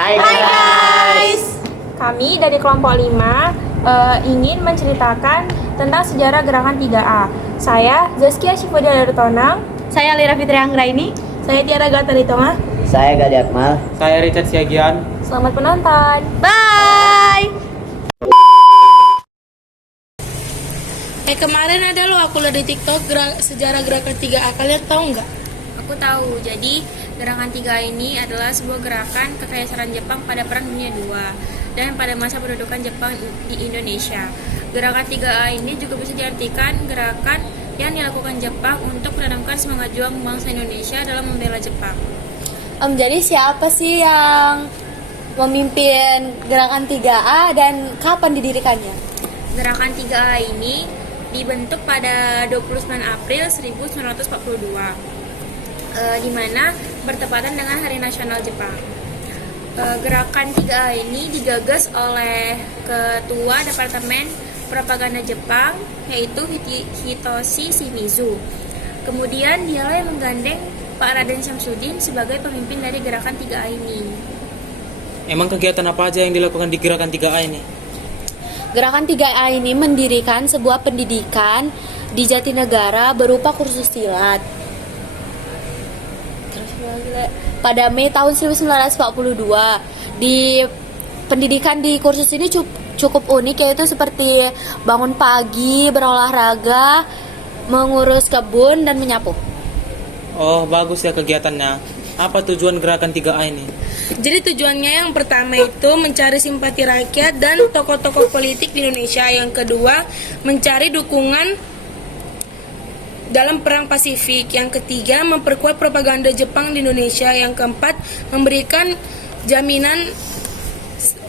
Hai guys. Kami dari kelompok 5 ingin menceritakan tentang sejarah gerakan 3A. Saya Zaskia Syifadia dari Tonang. Saya Lira Fitri Anggraini. Saya Tiara Gatalitoma. Saya Gadi Akmal. Saya Richard Siagian. Selamat menonton. Bye. Kemarin ada lo aku lihat di TikTok sejarah gerakan 3A. Kalian tahu nggak? Aku tahu. Jadi, gerakan 3A ini adalah sebuah gerakan kekaisaran Jepang pada Perang Dunia II dan pada masa pendudukan Jepang di Indonesia. Gerakan 3A ini juga bisa diartikan gerakan yang dilakukan Jepang untuk menanamkan semangat juang bangsa Indonesia dalam membela Jepang. Jadi siapa sih yang memimpin gerakan 3A dan kapan didirikannya? Gerakan 3A ini dibentuk pada 29 April 1942, di mana bertepatan dengan Hari Nasional Jepang. Gerakan 3A ini digagas oleh Ketua Departemen Propaganda Jepang, yaitu Hitoshi Shimizu. Kemudian dialah yang menggandeng Pak Raden Syamsuddin sebagai pemimpin dari gerakan 3A ini. Emang kegiatan apa aja yang dilakukan di gerakan 3A ini? Gerakan 3A ini mendirikan sebuah pendidikan di Jatinegara berupa kursus silat. Pada Mei tahun 1942, di pendidikan di kursus ini cukup unik, yaitu seperti bangun pagi, berolahraga, mengurus kebun, dan menyapu. Oh, bagus ya kegiatannya. Apa tujuan gerakan 3A ini? Jadi tujuannya yang pertama itu mencari simpati rakyat dan tokoh-tokoh politik di Indonesia. Yang kedua, mencari dukungan dalam Perang Pasifik. Yang ketiga, memperkuat propaganda Jepang di Indonesia. Yang keempat, memberikan jaminan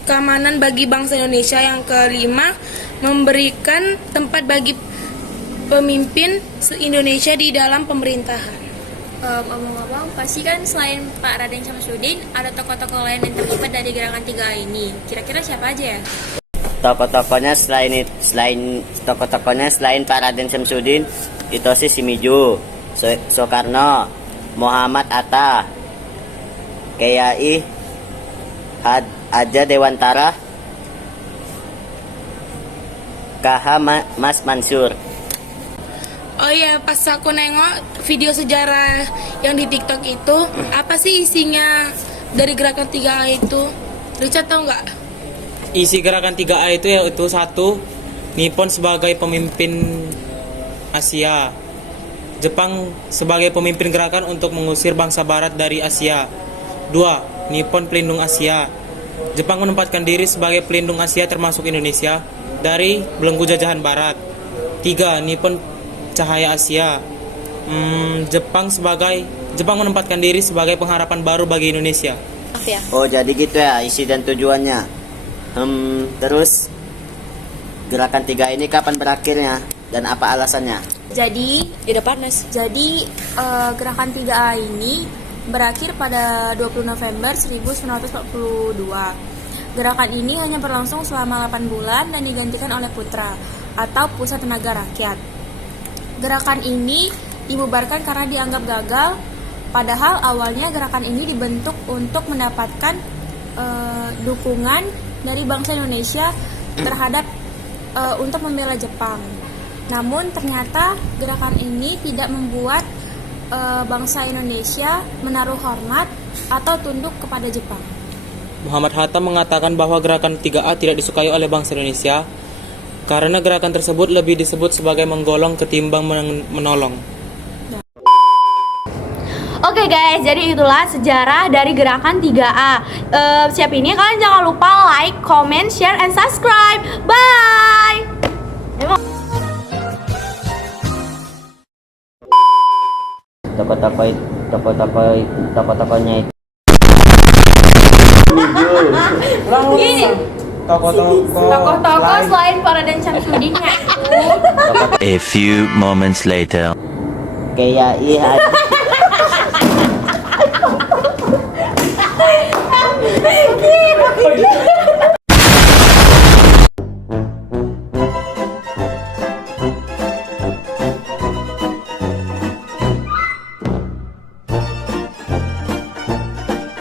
keamanan bagi bangsa Indonesia. Yang kelima, memberikan tempat bagi pemimpin Indonesia di dalam pemerintahan. Omong-omong, pasti kan selain Pak Raden Syamsuddin, ada tokoh-tokoh lain yang terlibat dari gerakan 3A ini. Kira-kira siapa aja ya? Tokoh-tokohnya selain Pak Raden Syamsuddin, Hitoshi Shimizu, Soekarno, Muhammad Atta, Kiai Haja Dewantara, KH Mas Mansur. Oh iya, pas aku nengok video sejarah yang di TikTok itu, apa sih isinya dari gerakan 3A itu? Richard tahu nggak? Isi gerakan 3A itu yaitu 1. Nippon sebagai pemimpin Asia. Jepang sebagai pemimpin gerakan untuk mengusir bangsa barat dari Asia. 2. Nippon pelindung Asia. Jepang menempatkan diri sebagai pelindung Asia termasuk Indonesia dari belenggu jajahan barat. 3. Nippon cahaya Asia. Jepang menempatkan diri sebagai pengharapan baru bagi Indonesia. Oh, jadi gitu ya isi dan tujuannya. Terus gerakan 3 ini kapan berakhirnya dan apa alasannya? Jadi, gerakan 3A ini berakhir pada 20 November 1942. Gerakan ini hanya berlangsung selama 8 bulan dan digantikan oleh Putra atau Pusat Tenaga Rakyat. Gerakan ini dibubarkan karena dianggap gagal, padahal awalnya gerakan ini dibentuk untuk mendapatkan dukungan dari bangsa Indonesia terhadap untuk membela Jepang. Namun ternyata gerakan ini tidak membuat bangsa Indonesia menaruh hormat atau tunduk kepada Jepang. Muhammad Hatta mengatakan bahwa gerakan 3A tidak disukai oleh bangsa Indonesia karena gerakan tersebut lebih disebut sebagai menggolong ketimbang menolong. Oke guys, jadi itulah sejarah dari gerakan 3A. Siap ini kalian jangan lupa like, comment, share, and subscribe. Bye. Tokoh-tokohnya itu Gini, tokoh-tokoh selain Pak Raden Syamsuddin A few moments later. Kiai Haji